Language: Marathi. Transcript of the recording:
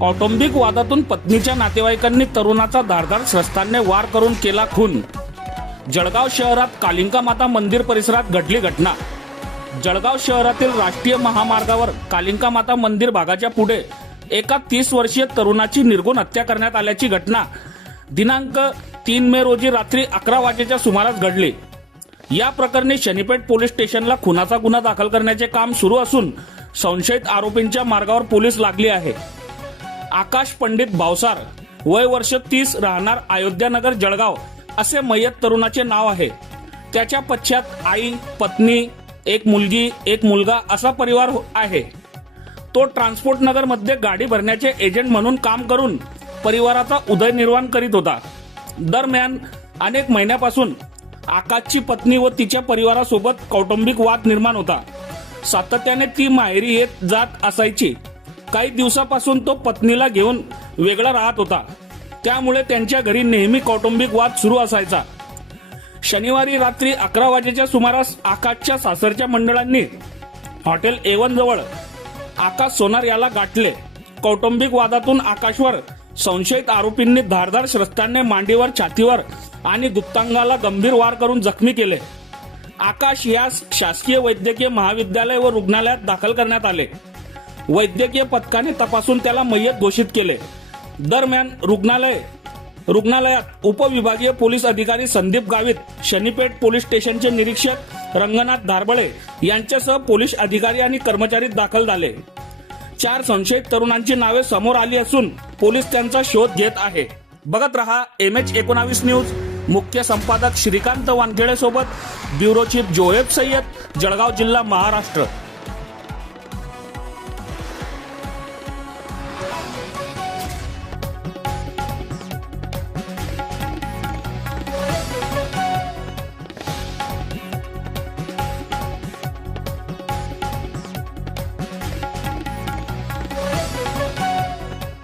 कौटुंबिक वादातून पत्नीच्या नातेवाईकांनी तरुणाचा धारदार शस्त्राने वार करून केला खून. जळगाव शहरात कालिंका माता मंदिर परिसरात घडली घटना. जळगाव शहरातील राष्ट्रीय महामार्गावर कालिंका माता मंदिर भागाच्या पुढे एका तीस वर्षीय तरुणाची निर्गुण हत्या करण्यात आल्याची घटना दिनांक तीन मे रोजी रात्री अकरा वाजेच्या सुमारास घडली. या प्रकरणी शनीपेठ पोलीस स्टेशनला खुनाचा गुन्हा दाखल करण्याचे काम सुरू असून संशयित आरोपींच्या मार्गावर पोलीस लागली आहे. आकाश पंडित भावसार वय वर्ष तीस राहणार अयोध्यानगर जळगाव असे मयत तरुणाचे नाव आहे. त्याच्या पश्चात आई पत्नी एक मुलगी एक मुलगा असा परिवार हो- आहे. तो ट्रान्सपोर्ट नगरमध्ये गाडी भरण्याचे एजंट म्हणून काम करून परिवाराचा उदयनिर्वाण करीत होता. दरम्यान अनेक महिन्यापासून आकाशची पत्नी व तिच्या परिवारासोबत कौटुंबिक वाद निर्माण होता. सातत्याने ती माहेरी येत जात असायची. काही दिवसापासून तो पत्नीला घेऊन वेगळा राहत होता. त्यामुळे त्यांच्या घरी नेहमी कौटुंबिक वाद सुरू असायचा. शनिवारी रात्री अकरा वाजेच्या सुमारास आकाशच्या सासरच्या मंडळांनी हॉटेल एवन जवळ आकाश सोनार याला गाठले. कौटुंबिक वादातून आकाशवर संशयित आरोपींनी धारदार शस्त्राने मांडीवर छातीवर आणि गुप्तांगाला गंभीर वार करून जखमी केले. आकाश यास शासकीय वैद्यकीय महाविद्यालय व रुग्णालयात दाखल करण्यात आले. वैद्यकीय पथकाने तपासून त्याला मय्यत घोषित केले. दरम्यान रुग्णालय रुग्णालयात उपविभागीय पोलीस अधिकारी संदीप गावित शनीपेठ पोलीस स्टेशनचे निरीक्षक रंगनाथ धारबळे यांच्यासह पोलीस अधिकारी आणि कर्मचारी दाखल झाले. चार संशयित तरुणांची नावे समोर आली असून पोलीस त्यांचा शोध घेत आहे. बघत रहा एम एच एकोणावीस न्यूज. मुख्य संपादक श्रीकांत वानखेडे सोबत ब्युरो चीफ जोहेब सय्यद जळगाव जिल्हा महाराष्ट्र.